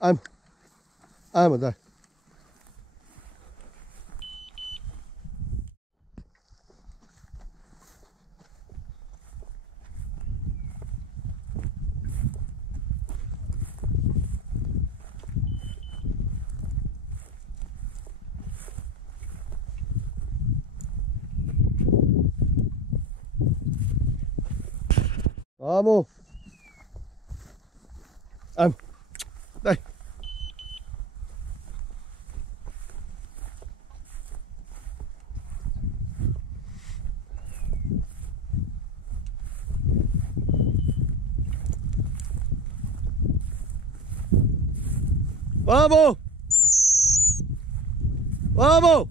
Ajmo. Ajmo, daj. Vamo. Ajmo. Daj. Vamo. Vamo.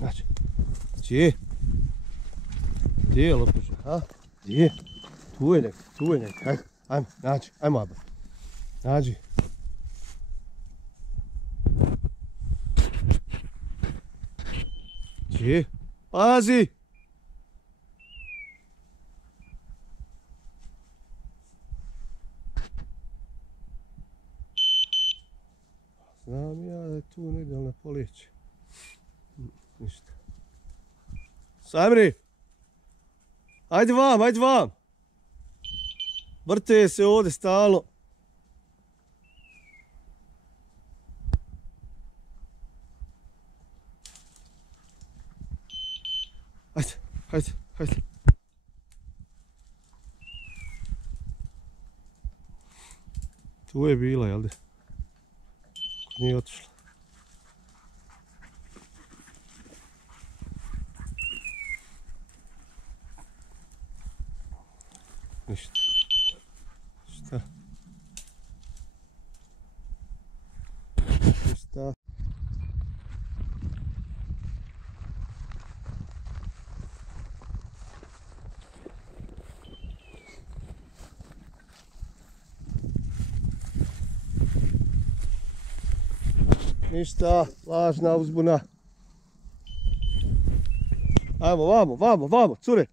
Nađi. Gdje? Gdje je lopuža, a? Gdje? Tu je nek, ajmo, nađi, ajmo aba. Nađi. Gdje? Pazi! Znam ja da je tu negdje, ali ne polijeće. Ništa. Samiri! Ajde vam! Vrte se ovdje stalno. Ajde. Tu je bila, jel de? Nije otišla. Ništa. Šta? Ništa. Ništa, lažna uzbuna. Ajmo, vamo, cure.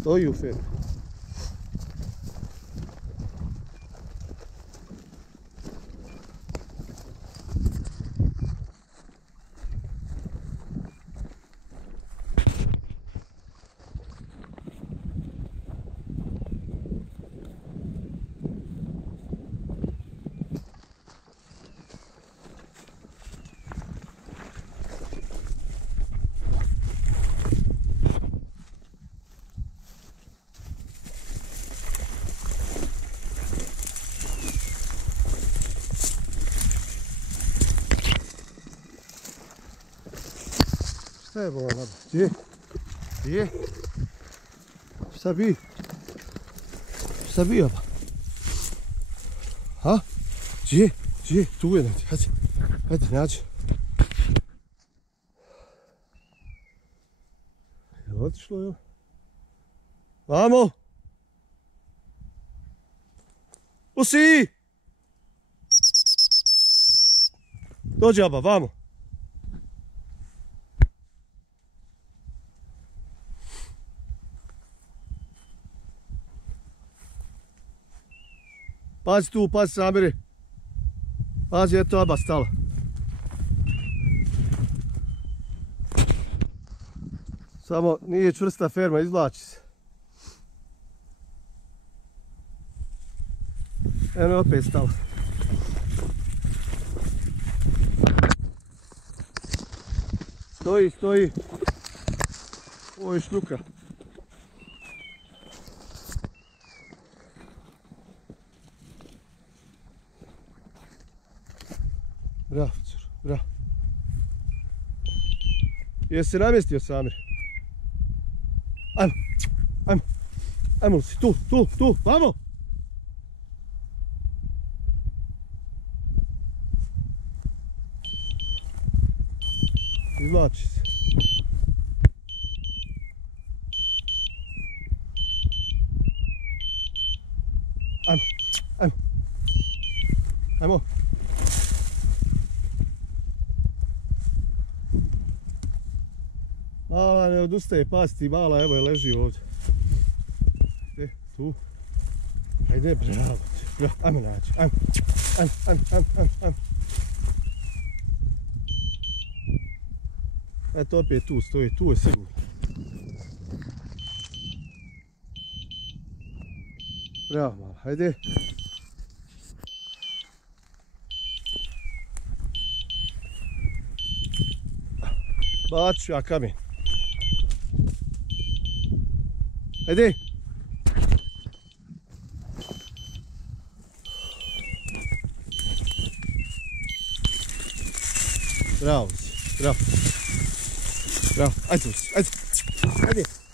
Stoji u fermi. Šta je bola nada? Gdje? Šta bi aba? Ha? Gdje? Tu je negdje, hajde, nađi. Je li otišlo, jel? Vamo! Usi! Dođi aba, vamo! Pazi tu, pazi Samiri. Pazi, eto aba stala. Samo nije čvrsta ferma, izvlači se. Eno je opet stala. Stoji. Ovo je šljuka. Bravo, curo, bravo. Jesi se namjestio, Samir? Ajmo, Luci, tu, vamo! Izvlači se. Ajmo, ajmo. Ajmo. Mala ne odustaje pasti, mala evo je leži ovdje. Tu. Ajde, bravo. Ajmo naći, ajmo. Ajmo. Eto opet tu stoji, tu je sigurno. Bravo mala, ajde. Baću ja kamen. Ajde. Bravo si, bravo. Bravo,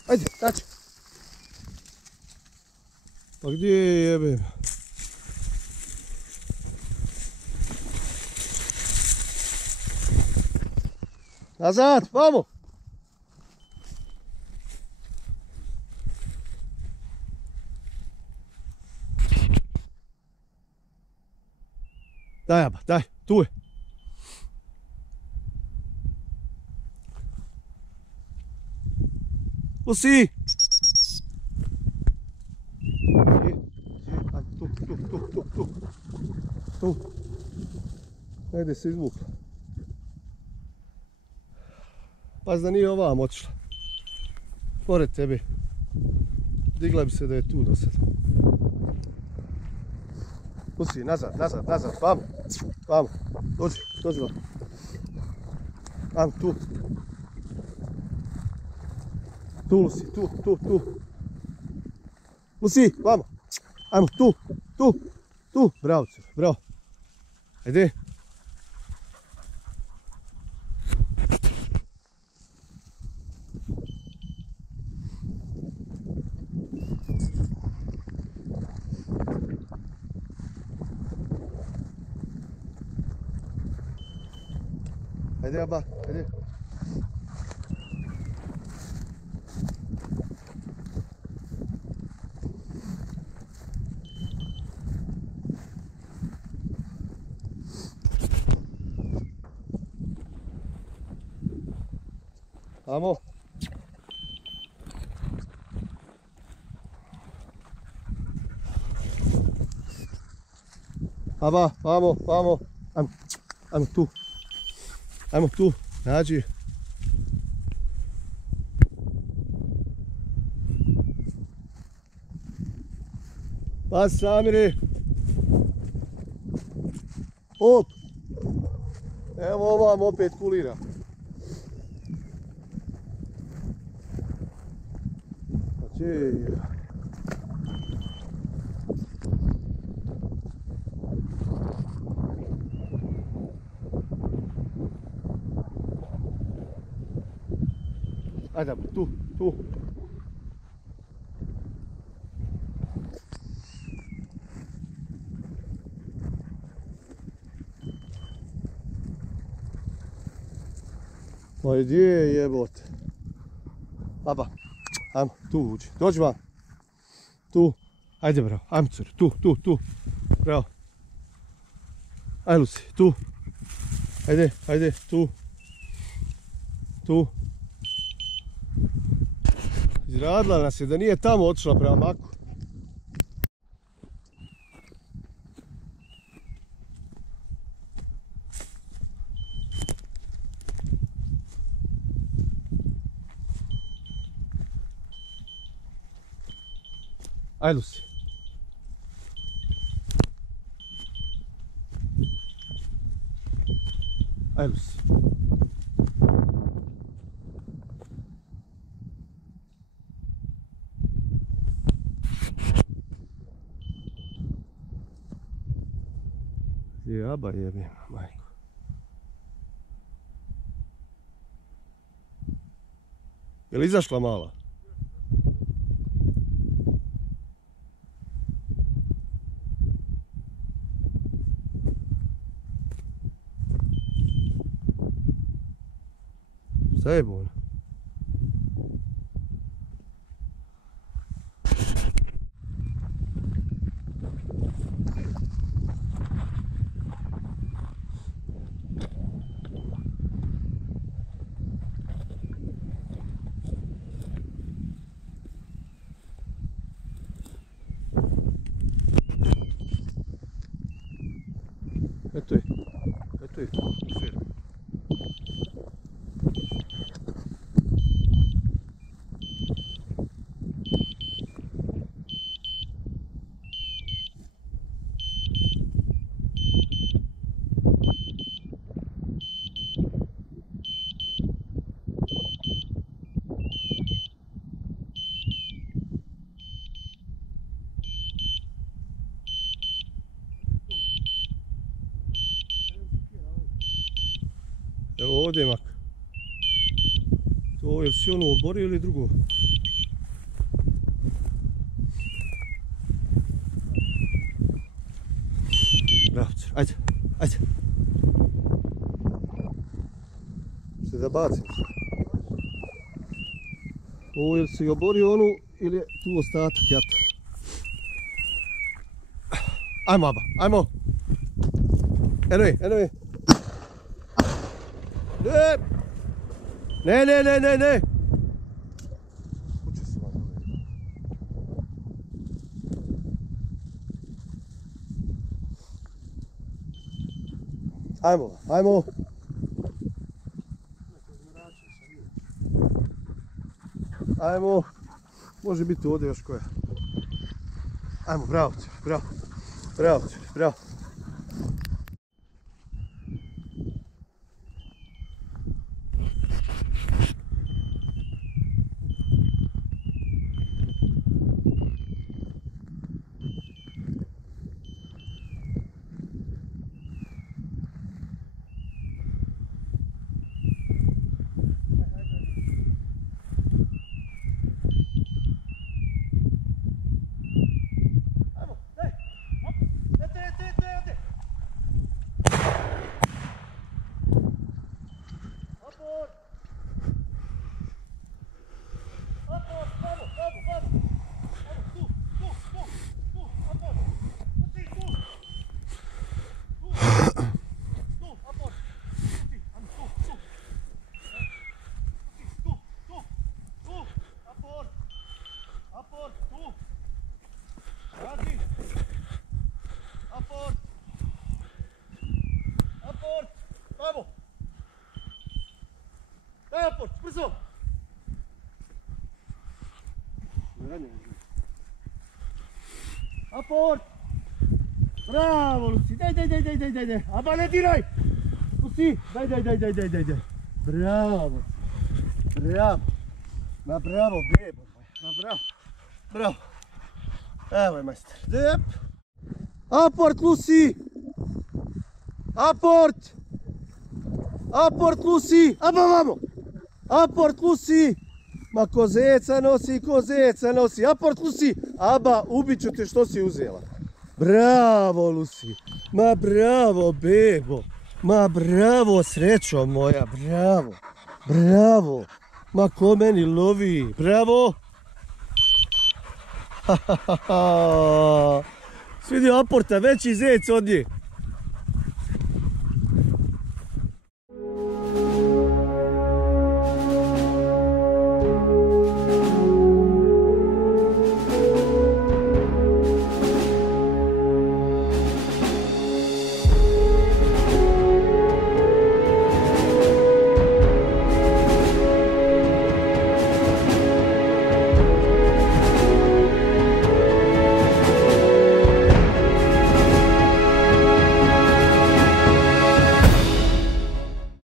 ajde, tači. Pa gdje je jebem? Nazad, vamo! Daj, aba, daj, tu je. Tu si! Tu. Negdje se izvukla. Pazi da nije ovam otišla. Pored tebe. Digla bi se da je tu do sada. Tu si, nazad, vamo. Vamo, dođi vamo. Vamo, tu. Tu, Lucy, tu. Lucy, vamo. Ajmo, tu. Bravo, bravo. Ajde. Ajde, aba, ajde. Vamo. Aba, vamo. Ajmo tu. Ajmo tu, nađi. Pas Samire. Op. Evo ovam opet kulira. Znači. Ajde, tu. Pa gdje je jebote? Baba, ajmo, tu uđi, dođi vam. Tu, ajde bravo, ajmo curi, tu. Bravo. Ajde Lucy, tu. Ajde, tu. Izradila nas je da nije tamo otišla prema maku. Ajde Lucy. Ajde Lucy. Jaba jebim, majko. Je li izašla mala? Zajebano. Eto je ferma. Evo ovdje je mak. To je si ono oborio ili drugo? Bravo, ajde, ajde. Što da bacim? Ovo je si oborio onu ili je tu ostatak jata? Ajmo, Aba, ajmo! Eno je! Ne! Kuće su vam ove. Ajmo! Ajmo! Može biti ovdje još koja. Ajmo, bravo. Brzo! Aport! Bravo, Lucy! Daj! Aba, ne diraj! Lucy, daj! Bravo! Ma bravo, bebo moja! Bravo! Evo je, majster. Dep! Aport, Lucy! Aport, Lucy! Aba, vamo! Aport, Lucy! Ma kozeca nosi! Aport, Lucy! Aba, ubit ću te što si uzela. Bravo, Lucy! Ma bravo, bebo! Ma bravo, srećo moja! Bravo! Ma ko meni lovi! Bravo! Svidi aporta, veći zec od nje!